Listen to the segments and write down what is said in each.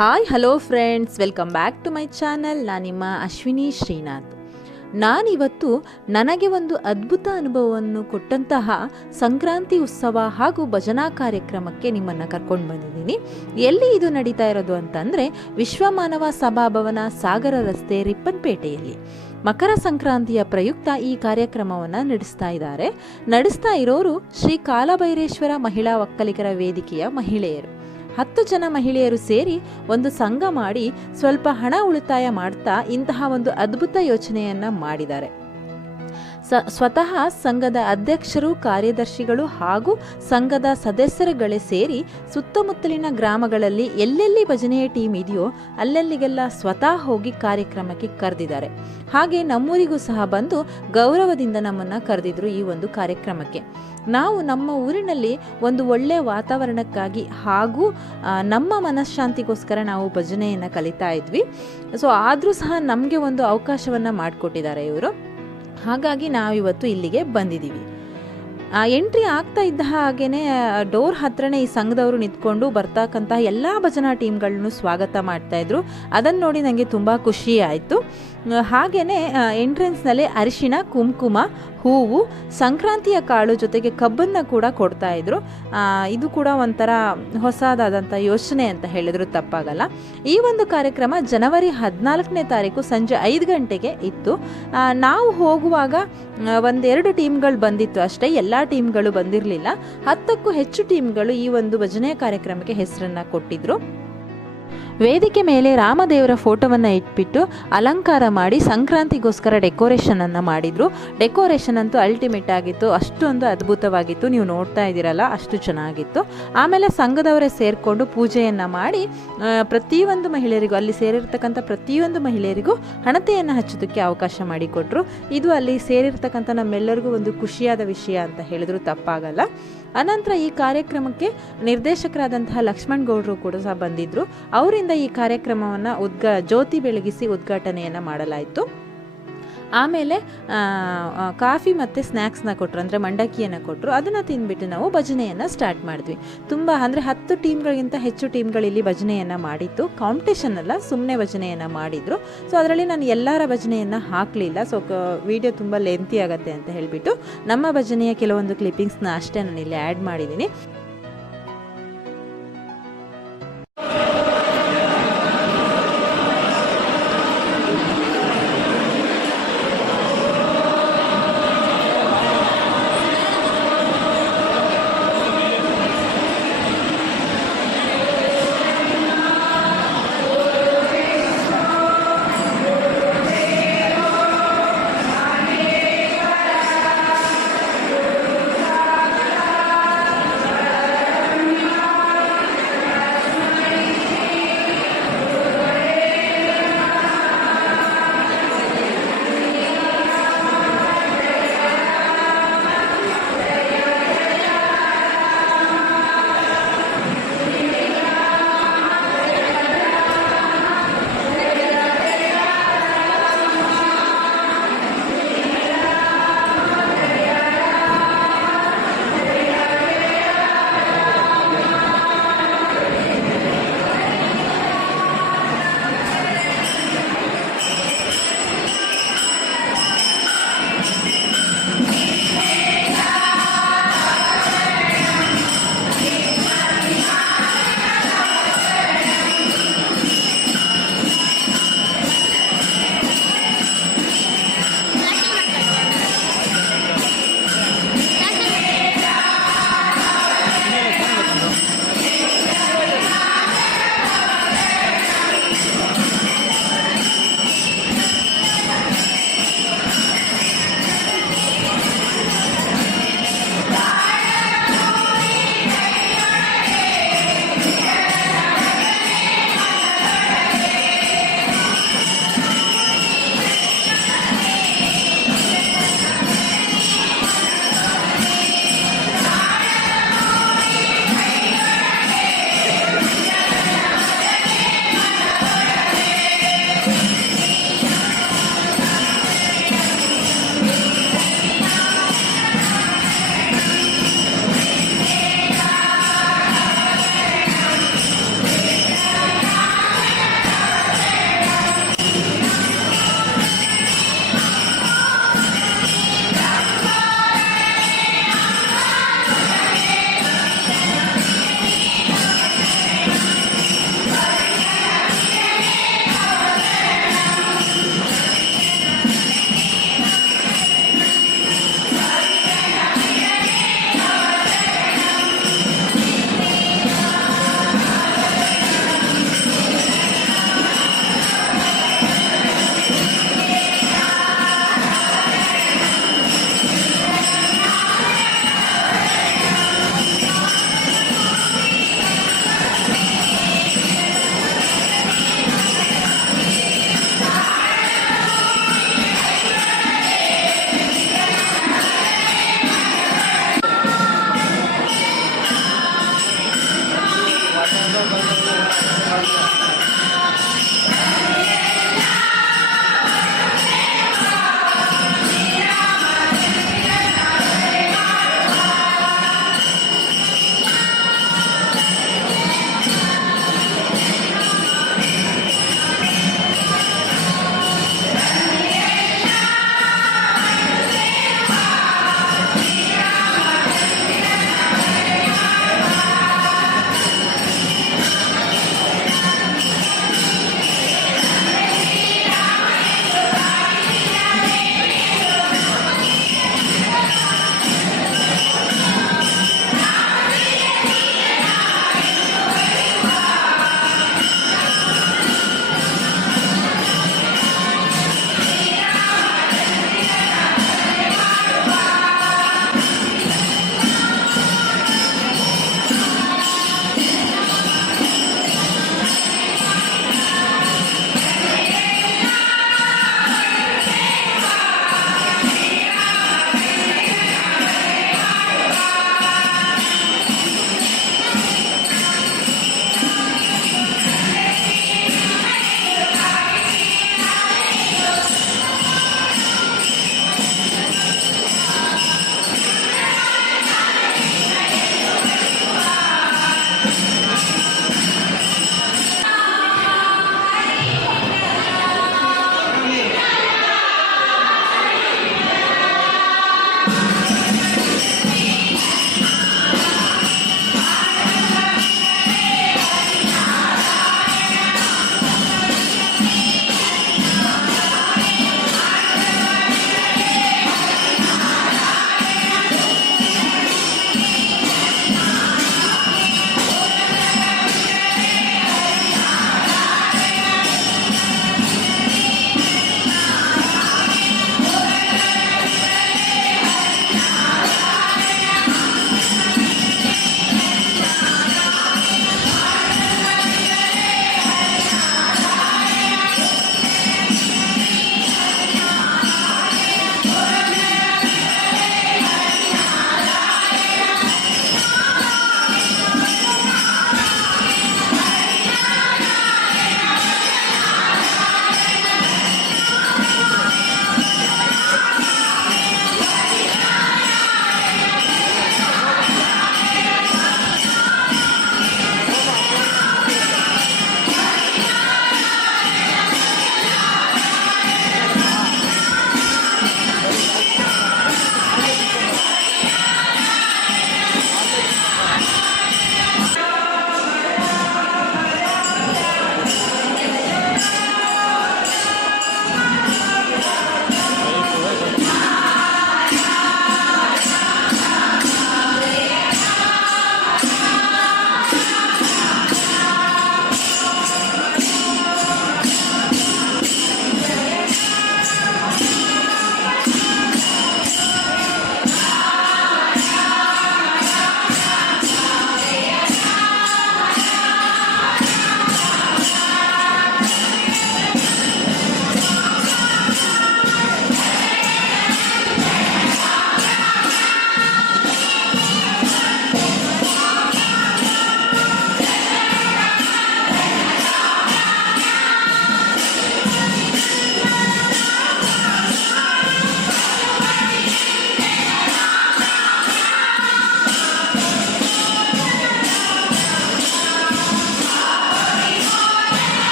Hi hello friends, welcome back to my channel. ನಾನು ನಿಮ್ಮ ಅಶ್ವಿನಿ ಶ್ರೀನಾಥ್. ನಾನಿವತ್ತು ನನಗೆ ಒಂದು ಅದ್ಭುತ ಅನುಭವವನ್ನು ಕೊಟ್ಟಂತಹ ಸಂಕ್ರಾಂತಿ ಉತ್ಸವ ಹಾಗೂ ಭಜನಾ ಕಾರ್ಯಕ್ರಮಕ್ಕೆ ನಿಮ್ಮನ್ನು ಕರ್ಕೊಂಡು ಬಂದಿದ್ದೀನಿ. ಎಲ್ಲಿ ಇದು ನಡೀತಾ ಇರೋದು ಅಂತಂದರೆ ವಿಶ್ವಮಾನವ ಸಭಾಭವನ, ಸಾಗರ ರಸ್ತೆ, ರಿಪ್ಪನ್ಪೇಟೆಯಲ್ಲಿ ಮಕರ ಸಂಕ್ರಾಂತಿಯ ಪ್ರಯುಕ್ತ ಈ ಕಾರ್ಯಕ್ರಮವನ್ನು ನಡೆಸ್ತಾ ಇರೋರು ಶ್ರೀ ಕಾಲಭೈರೇಶ್ವರ ಮಹಿಳಾ ಒಕ್ಕಲಿಗರ ವೇದಿಕೆಯ ಮಹಿಳೆಯರು. 10 ಜನ ಮಹಿಳೆಯರು ಸೇರಿ ಒಂದು ಸಂಘ ಮಾಡಿ ಸ್ವಲ್ಪ ಹಣ ಉಳಿತಾಯ ಮಾಡ್ತಾ ಇಂತಹ ಒಂದು ಅದ್ಭುತ ಯೋಚನೆಯನ್ನು ಮಾಡಿದ್ದಾರೆ. ಸ್ವತಃ ಸಂಘದ ಅಧ್ಯಕ್ಷರು, ಕಾರ್ಯದರ್ಶಿಗಳು ಹಾಗೂ ಸಂಘದ ಸದಸ್ಯರುಗಳೇ ಸೇರಿ ಸುತ್ತಮುತ್ತಲಿನ ಗ್ರಾಮಗಳಲ್ಲಿ ಎಲ್ಲೆಲ್ಲಿ ಭಜನೆಯ ಟೀಮ್ ಇದೆಯೋ ಅಲ್ಲೆಲ್ಲಿಗೆಲ್ಲ ಸ್ವತಃ ಹೋಗಿ ಕಾರ್ಯಕ್ರಮಕ್ಕೆ ಕರೆದಿದ್ದಾರೆ. ಹಾಗೆ ನಮ್ಮೂರಿಗೂ ಸಹ ಬಂದು ಗೌರವದಿಂದ ನಮ್ಮನ್ನು ಕರೆದಿದ್ರು ಈ ಒಂದು ಕಾರ್ಯಕ್ರಮಕ್ಕೆ. ನಾವು ನಮ್ಮ ಊರಿನಲ್ಲಿ ಒಂದು ಒಳ್ಳೆಯ ವಾತಾವರಣಕ್ಕಾಗಿ ಹಾಗೂ ನಮ್ಮ ಮನಃಶಾಂತಿಗೋಸ್ಕರ ನಾವು ಭಜನೆಯನ್ನು ಕಲಿತಾ ಇದ್ವಿ. ಆದರೂ ಸಹ ನಮಗೆ ಒಂದು ಅವಕಾಶವನ್ನು ಮಾಡಿಕೊಟ್ಟಿದ್ದಾರೆ ಇವರು. ಹಾಗಾಗಿ ನಾವಿವತ್ತು ಇಲ್ಲಿಗೆ ಬಂದಿದ್ದೀವಿ. ಎಂಟ್ರಿ ಆಗ್ತಾ ಇದ್ದ ಹಾಗೇ ಡೋರ್ ಹತ್ರನೇ ಈ ಸಂಘದವರು ನಿಂತ್ಕೊಂಡು ಬರ್ತಕ್ಕಂಥ ಎಲ್ಲ ಭಜನಾ ಟೀಮ್ಗಳನ್ನು ಸ್ವಾಗತ ಮಾಡ್ತಾಯಿದ್ರು. ಅದನ್ನು ನೋಡಿ ನನಗೆ ತುಂಬ ಖುಷಿ ಆಯಿತು. ಹಾಗೆಯೇ ಎಂಟ್ರೆನ್ಸ್ನಲ್ಲಿ ಅರಿಶಿಣ, ಕುಂಕುಮ, ಹೂವು, ಸಂಕ್ರಾಂತಿಯ ಕಾಳು ಜೊತೆಗೆ ಕಬ್ಬನ್ನು ಕೂಡ ಕೊಡ್ತಾಯಿದ್ರು. ಇದು ಕೂಡ ಒಂಥರ ಹೊಸದಾದಂಥ ಯೋಚನೆ ಅಂತ ಹೇಳಿದ್ರು ತಪ್ಪಾಗಲ್ಲ. ಈ ಒಂದು ಕಾರ್ಯಕ್ರಮ ಜನವರಿ 14ನೇ ತಾರೀಕು ಸಂಜೆ 5 ಗಂಟೆಗೆ ಇತ್ತು. ನಾವು ಹೋಗುವಾಗ 1-2 ಟೀಮ್ಗಳು ಬಂದಿತ್ತು ಅಷ್ಟೇ, ಎಲ್ಲ ಟೀಮ್ಗಳು ಬಂದಿರಲಿಲ್ಲ. 10ಕ್ಕೂ ಹೆಚ್ಚು ಟೀಮ್ಗಳು ಈ ಒಂದು ಭಜನೆಯ ಕಾರ್ಯಕ್ರಮಕ್ಕೆ ಹೆಸರನ್ನು ಕೊಟ್ಟಿದ್ರು. ವೇದಿಕೆ ಮೇಲೆ ರಾಮದೇವರ ಫೋಟೋವನ್ನು ಇಟ್ಬಿಟ್ಟು ಅಲಂಕಾರ ಮಾಡಿ ಸಂಕ್ರಾಂತಿಗೋಸ್ಕರ ಡೆಕೋರೇಷನನ್ನು ಮಾಡಿದರು. ಡೆಕೋರೇಷನ್ ಅಂತೂ ಅಲ್ಟಿಮೇಟ್ ಆಗಿತ್ತು, ಅಷ್ಟೊಂದು ಅದ್ಭುತವಾಗಿತ್ತು. ನೀವು ನೋಡ್ತಾ ಇದ್ದೀರಲ್ಲ, ಅಷ್ಟು ಚೆನ್ನಾಗಿತ್ತು. ಆಮೇಲೆ ಸಂಘದವರೇ ಸೇರಿಕೊಂಡು ಪೂಜೆಯನ್ನು ಮಾಡಿ ಪ್ರತಿಯೊಂದು ಮಹಿಳೆಯರಿಗೂ, ಅಲ್ಲಿ ಸೇರಿರ್ತಕ್ಕಂಥ ಪ್ರತಿಯೊಂದು ಮಹಿಳೆಯರಿಗೂ ಹಣತೆಯನ್ನು ಹಚ್ಚೋದಕ್ಕೆ ಅವಕಾಶ ಮಾಡಿಕೊಟ್ರು. ಇದು ಅಲ್ಲಿ ಸೇರಿರ್ತಕ್ಕಂಥ ನಮ್ಮೆಲ್ಲರಿಗೂ ಒಂದು ಖುಷಿಯಾದ ವಿಷಯ ಅಂತ ಹೇಳಿದ್ರು ತಪ್ಪಾಗಲ್ಲ. ಅನಂತರ ಈ ಕಾರ್ಯಕ್ರಮಕ್ಕೆ ನಿರ್ದೇಶಕರಾದಂತಹ ಲಕ್ಷ್ಮಣ್ ಗೌಡರು ಕೂಡ ಸಹ ಬಂದಿದ್ದರು. ಅವರಿಂದ ಈ ಕಾರ್ಯಕ್ರಮವನ್ನು ಜ್ಯೋತಿ ಬೆಳಗಿಸಿ ಉದ್ಘಾಟನೆಯನ್ನು ಮಾಡಲಾಯಿತು. ಆಮೇಲೆ ಕಾಫಿ ಮತ್ತು ಸ್ನ್ಯಾಕ್ಸ್ನ ಕೊಟ್ಟರು, ಅಂದರೆ ಮಂಡಕ್ಕಿಯನ್ನು ಕೊಟ್ಟರು. ಅದನ್ನು ತಿಂದುಬಿಟ್ಟು ನಾವು ಭಜನೆಯನ್ನು ಸ್ಟಾರ್ಟ್ ಮಾಡಿದ್ವಿ. ತುಂಬ ಅಂದರೆ 10 ಟೀಮ್ಗಳಿಗಿಂತ ಹೆಚ್ಚು ಟೀಮ್ಗಳಿಲ್ಲಿ ಭಜನೆಯನ್ನು ಮಾಡಿತ್ತು. ಕಾಂಪಿಟೇಷನ್ ಅಲ್ಲ, ಸುಮ್ಮನೆ ಭಜನೆಯನ್ನು ಮಾಡಿದರು. ಅದರಲ್ಲಿ ನಾನು ಎಲ್ಲರ ಭಜನೆಯನ್ನು ಹಾಕಲಿಲ್ಲ. ವಿಡಿಯೋ ತುಂಬ ಲೆಂತಿ ಆಗುತ್ತೆ ಅಂತ ಹೇಳಿಬಿಟ್ಟು ನಮ್ಮ ಭಜನೆಯ ಕೆಲವೊಂದು ಕ್ಲಿಪ್ಪಿಂಗ್ಸ್ನ ಅಷ್ಟೇ ನಾನು ಇಲ್ಲಿ ಆ್ಯಡ್ ಮಾಡಿದ್ದೀನಿ.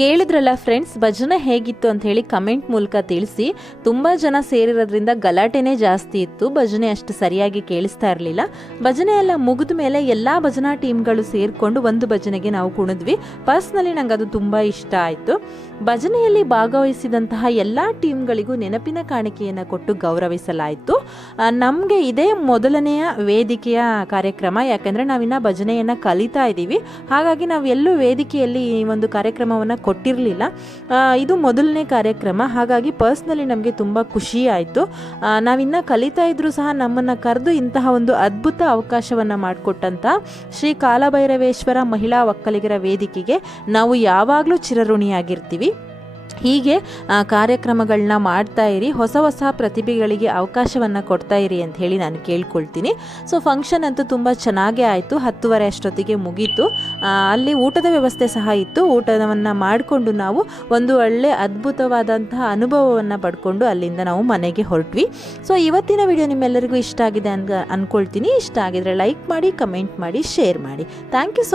ಕೇಳಿದ್ರಲ್ಲ ಫ್ರೆಂಡ್ಸ್, ಭಜನೆ ಹೇಗಿತ್ತು ಅಂತ ಹೇಳಿ ಕಮೆಂಟ್ ಮೂಲಕ ತಿಳಿಸಿ. ತುಂಬ ಜನ ಸೇರಿರೋದ್ರಿಂದ ಗಲಾಟೆನೇ ಜಾಸ್ತಿ ಇತ್ತು, ಭಜನೆ ಅಷ್ಟು ಸರಿಯಾಗಿ ಕೇಳಿಸ್ತಾ ಇರಲಿಲ್ಲ. ಭಜನೆ ಎಲ್ಲ ಮುಗಿದ ಮೇಲೆ ಎಲ್ಲ ಭಜನಾ ಟೀಮ್ಗಳು ಸೇರಿಕೊಂಡು ಒಂದು ಭಜನೆಗೆ ನಾವು ಕುಣಿದ್ವಿ. ಪರ್ಸ್ನಲಿ ನಂಗೆ ಅದು ತುಂಬ ಇಷ್ಟ ಆಯಿತು. ಭಜನೆಯಲ್ಲಿ ಭಾಗವಹಿಸಿದಂತಹ ಎಲ್ಲ ಟೀಮ್ಗಳಿಗೂ ನೆನಪಿನ ಕಾಣಿಕೆಯನ್ನು ಕೊಟ್ಟು ಗೌರವಿಸಲಾಯಿತು. ನಮಗೆ ಇದೇ ಮೊದಲನೆಯ ವೇದಿಕೆಯ ಕಾರ್ಯಕ್ರಮ, ಯಾಕಂದರೆ ನಾವಿನ್ನು ಭಜನೆಯನ್ನು ಕಲಿತಾ ಇದ್ದೀವಿ. ಹಾಗಾಗಿ ನಾವು ಎಲ್ಲೂ ವೇದಿಕೆಯಲ್ಲಿ ಈ ಒಂದು ಕಾರ್ಯಕ್ರಮವನ್ನು ಕೊಟ್ಟಿರಲಿಲ್ಲ. ಇದು ಮೊದಲನೇ ಕಾರ್ಯಕ್ರಮ. ಹಾಗಾಗಿ ಪರ್ಸ್ನಲಿ ನಮಗೆ ತುಂಬ ಖುಷಿ ಆಯಿತು. ನಾವಿನ್ನು ಕಲಿತಾ ಇದ್ರೂ ಸಹ ನಮ್ಮನ್ನು ಕರೆದು ಇಂತಹ ಒಂದು ಅದ್ಭುತ ಅವಕಾಶವನ್ನು ಮಾಡಿಕೊಟ್ಟಂಥ ಶ್ರೀ ಕಾಲಭೈರವೇಶ್ವರ ಮಹಿಳಾ ಒಕ್ಕಲಿಗರ ವೇದಿಕೆಗೆ ನಾವು ಯಾವಾಗಲೂ ಚಿರಋಣಿಯಾಗಿರ್ತೀವಿ. ಹೀಗೆ ಕಾರ್ಯಕ್ರಮಗಳನ್ನ ಮಾಡ್ತಾ ಇರಿ, ಹೊಸ ಹೊಸ ಪ್ರತಿಭೆಗಳಿಗೆ ಅವಕಾಶವನ್ನು ಕೊಡ್ತಾ ಇರಿ ಅಂತ ಹೇಳಿ ನಾನು ಕೇಳ್ಕೊಳ್ತೀನಿ. ಸೊ ಫಂಕ್ಷನ್ ಅಂತೂ ತುಂಬ ಚೆನ್ನಾಗೇ ಆಯಿತು. 10:30 ಅಷ್ಟೊತ್ತಿಗೆ ಮುಗೀತು. ಅಲ್ಲಿ ಊಟದ ವ್ಯವಸ್ಥೆ ಸಹ ಇತ್ತು. ಊಟವನ್ನು ಮಾಡಿಕೊಂಡು ನಾವು ಒಂದು ಒಳ್ಳೆ ಅದ್ಭುತವಾದಂತಹ ಅನುಭವವನ್ನು ಪಡ್ಕೊಂಡು ಅಲ್ಲಿಂದ ನಾವು ಮನೆಗೆ ಹೊರಟ್ವಿ. ಸೊ ಇವತ್ತಿನ ವಿಡಿಯೋ ನಿಮ್ಮೆಲ್ಲರಿಗೂ ಇಷ್ಟ ಆಗಿದೆ ಅಂದ್ಕೊಳ್ತೀನಿ. ಇಷ್ಟ ಆಗಿದ್ರೆ ಲೈಕ್ ಮಾಡಿ, ಕಮೆಂಟ್ ಮಾಡಿ, ಶೇರ್ ಮಾಡಿ. Thank you.